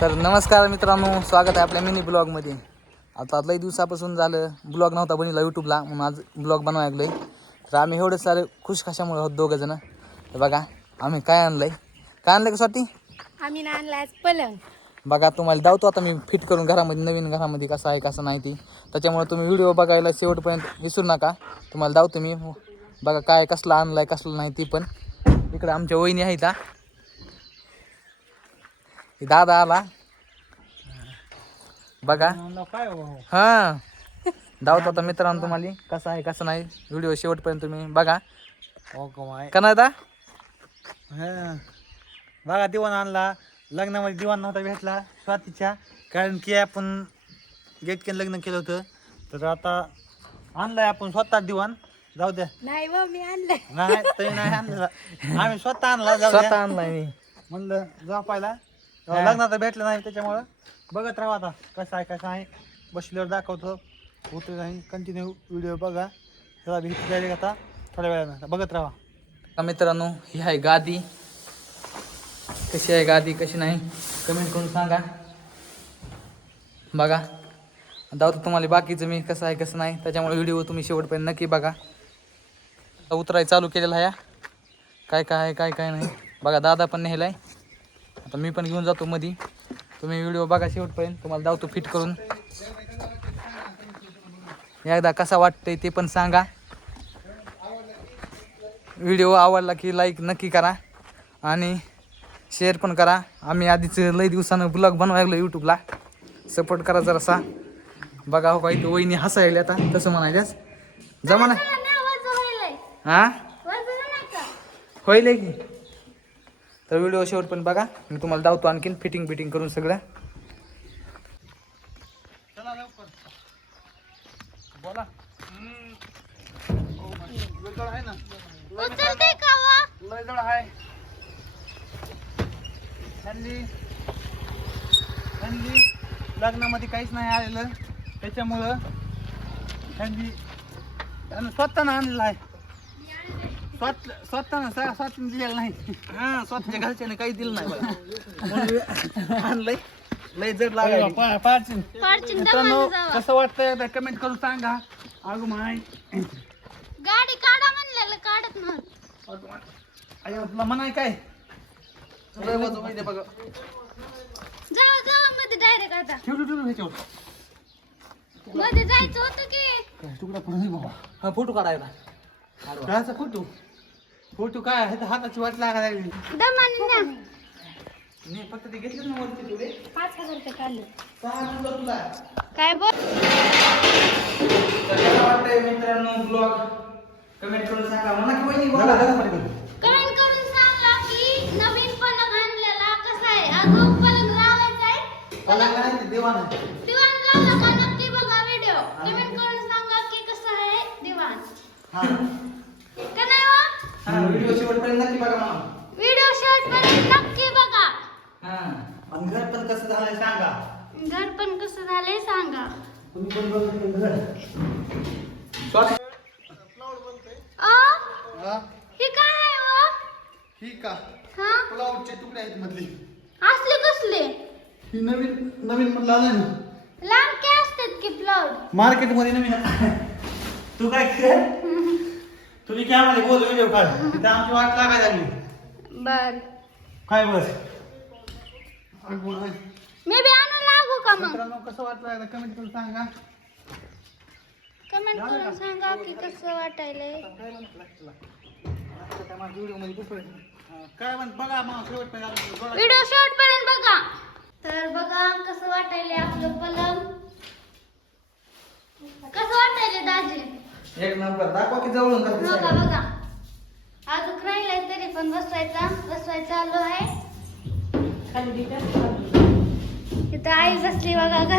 तर नमस्कार मित्रांनो स्वागत आहे आपल्या मिनी ब्लॉगमध्ये आता लई दिवसापासून झालं ब्लॉग नव्हता बनवला यूट्यूबला म्हणून आज ब्लॉग बनवायला लागलोय. तर आम्ही एवढं सारे खुश कशामुळे आहोत दोघं जण? तर बघा आम्ही काय आणलंय? काय आणलं का स्वाती? आम्ही ना आणला आज पलंग. बघा तुम्हाला दावतो आता मी फिट करून घरामध्ये नवीन घरामध्ये कसं आहे कसं नाही ती. त्याच्यामुळे तुम्ही व्हिडिओ बघायला शेवटपर्यंत विसरू नका. तुम्हाला दावतो मी. बघा काय कसला आणलाय कसलं नाही ती पण. इकडे आमच्या वहिनी आहेत दादा आला. बघा. काय हा? दावतो आता मित्रांनो तुम्हाला. कसं आहे कसं नाही? व्हिडिओ शेवटपर्यंत तुम्ही बघा. हो का नाही दा? बघा दिवाण आणला. लग्नामध्ये दिवाण नव्हता भेटला स्वातीच्या. कारण की आपण गेटकेन लग्न केलं होतं. तर आता आणलाय आपण स्वतः दिवाण. जाऊ द्या. नाही व मी आणलंय. नाही तरी नाही आणलेला आम्ही स्वतः आणला जाऊ स्वतः आणलाय मी. म्हणलं जा पाहिला. लग्नात भेटलं नाही त्याच्यामुळं. बघत राहा आता कसं आहे कसं आहे बसल्यावर दाखवतो. होतं नाही कंटिन्यू व्हिडिओ बघा. चला भेट द्यायला आता. थोड्या वेळानं. बघत राहा. तर मित्रांनो ही आहे गादी. कशी आहे गादी कशी नाही कमेंट करून सांगा. बघा. दावतो तुम्हाला बाकीचं मी कसं आहे कसं नाही. त्याच्यामुळे व्हिडिओ तुम्ही शेवटपर्यंत नक्की बघा. आता उतराय चालू केलेला आहे. काय काय आहे काय काय नाही. बघा दादा पण नेहला आहे आता मी पण घेऊन जातो मधी. तुम्ही व्हिडिओ बघा शेवटपर्यंत. तुम्हाला दावतो फिट करून. एकदा कसा वाटतंय ते पण सांगा. व्हिडिओ आवडला की लाईक नक्की करा. आणि शेअर पण करा. आम्ही आधीच लई दिवसानं ब्लॉग बनवायला लागलो यूट्यूबला सपोर्ट करा जरासा. बघा हो काही वहिनी हसायला आता तसं म्हणायच्यास जमा ना हा? होईल की? तर व्हिडिओ शेवट पण बघा. मी तुम्हाला दावतो आणखीन फिटिंग बिटिंग करून सगळं. बोला. आहे ना? आहे. हल्ली हल्ली लग्नामध्ये काहीच नाही आलेलं. त्याच्यामुळं हल्ली त्यानं स्वतःनं आणलेलं आहे. स्वतः दिलेलं नाही. हा स्वतःच्या घरच्याने काही दिलं नाही मला. म्हणून आणलंय लय जड मित्रांनो कसं वाटतंय आता कमेंट करून सांगा. अगो माय. गाडी काढा म्हणलेलं काढत नाही अय्या, तुला म्हणाय काय? लय वजन माहिती बघा. जाऊ जाऊ मध्ये डायरेक्ट आता. ठेव ठेव ठेव ह्याच्यावर. मध्ये जायचं होतं की? काय तुकडा पडू नये बाबा. हा फोटो काढायला. कायचा फोटो? फोटो काय आहे? हाताची वाट लागायला लागली. नाही फक्त ते घेतलं ना वरती तुले पाच हजार रुपये काढले. सहा नंबर तुला. काय बोल? वाटतंय मित्रांनो ब्लॉग कमेंट करून सांगा. मला की वहिनी बोला. कमेंट करून सांगा की नवीन पलंग आणलेला कसा आहे? अजून पलंग लावायचा आहे? पलंग नाही दिवाण आहे. दिवाण लावला का? नक्की बघा व्हिडिओ कमेंट करून सांगा की कसं आहे दिवाण. हा का नाही हो हा व्हिडिओ शेवटपर्यंत नक्की बघा मला व्हिडिओ शेवटपर्यंत नक्की बघा हा आणि घर पण कसं झालंय सांगा. घर पण कसं झालंय सांगा. तुम्ही पण बघितलं घर. स्वाती. अ? हा? हे काय आहे हो? ठीक का? हा? पुलावचे तुकडे आहेत मधली. असले कसले? ही नवीन नवीन म्हणलं आलं ना. लांब काय असतात की ब्लाउज मार्केटमध्ये नवीन. तू काय कर? तुम्ही काय मध्ये बोल व्हिडिओ काढ. तिथं आमची वाट लागायला लागली. बर. काय बस मी बी आणून लागू का मग? मित्रांनो कसं वाटलं कमेंट करून सांगा. कमेंट करून सांगा की कसं वाटायलंय. काय म्हण बघा मग शेवटपर्यंत बघा. व्हिडिओ शेवटपर्यंत बघा. तर बघा कसं वाटायलंय आपलं पलंग. कसं वाटायलंय दाजी? एक नंबर. दाखवा की जवळून का दिसायला. बघा. अजून राहिलंय तरी पण बसवायचा. बसवायचा आलो आहे. इथं आई बसली बघा का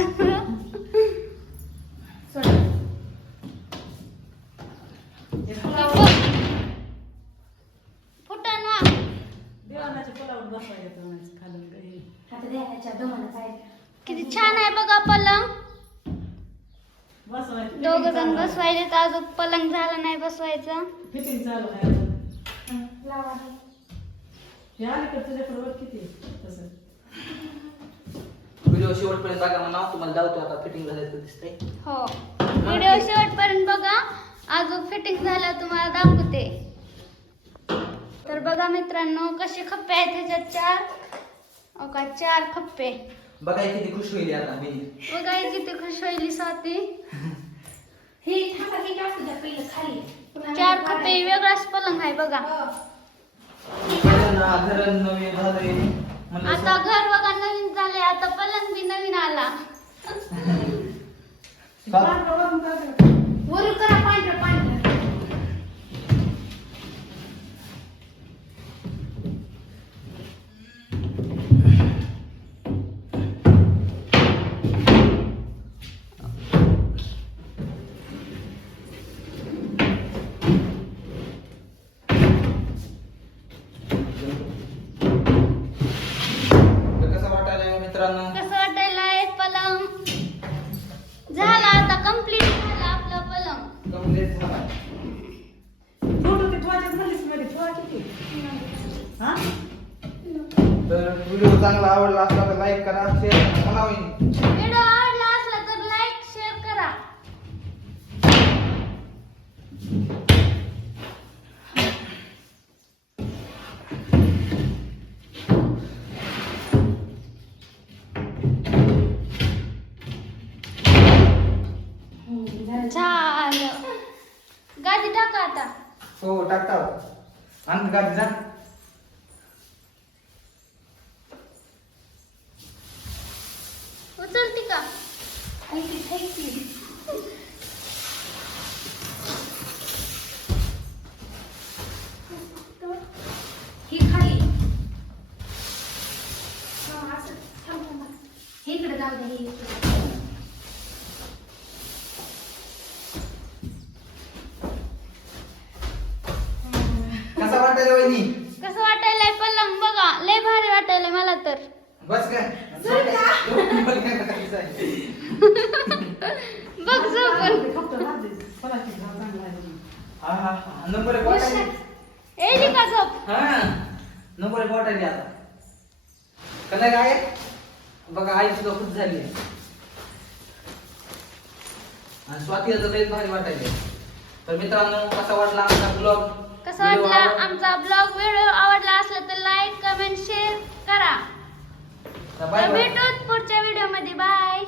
किती छान आहे बघा पलंग. दोघ जण बसवायले तर अजून पलंग झाला नाही बसवायचं. हे अलीकडे तुझ्याकडे बघ किती आहे? तसं. व्हिडिओ शेवटपर्यंत बघा म्हणा तुम्हाला जाऊतो आता फिटिंग झालं दिसतंय. हो. व्हिडिओ शेवटपर्यंत बघा अजून फिटिंग झालं तुम्हाला दाखवते. तर बघा मित्रांनो कसे खप्पे आहेत ह्याच्यात चार? हो का चार खप्पे? बघा हे किती खुश होईल आता मी. बघा हे किती खुश होईल स्वाती. चार खप्पे वेगळाच पलंग आहे बघा. पहिल्यांदा घर नवीन झालंय म्हणलं आता घर बघा नवीन झाले आता पलंग बी नवीन आला. वरून करा पांढरं पांढरं. हा? तर व्हिडिओ चांगला आवडला असला तर लाईक करा शेअर करा. मला होईल व्हिडिओ आवडला असला तर लाईक शेअर करा. झालं गादी टाका आता. हो टाकता अंत गाडी जा उचलती का ही खाली हा, असं थांब, थांब, थांब. कसा वाटायला वहिनी? कसं वाटायलाय? पलंग बघा लय भारी वाटायलाय मला तर. बस काय बघ झोपून. फक्त राहू दे. कोणाची घाव चांगला आहे म्हणून. हा हा हा. नंबर एक वाटायली येईल का झोप. हा. नंबर एक वाटायली आता. कला काय? बघा आई सुद्धा खुश झाली आणि स्वातीला तर लयच भारी वाटायली तर मित्रांनो कसा वाटला आमचा ब्लॉग कसा वाटला आमचा ब्लॉग व्हिडिओ आवडला असला तर लाईक कमेंट शेअर करा. भेटूच पुढच्या व्हिडिओमध्ये. बाय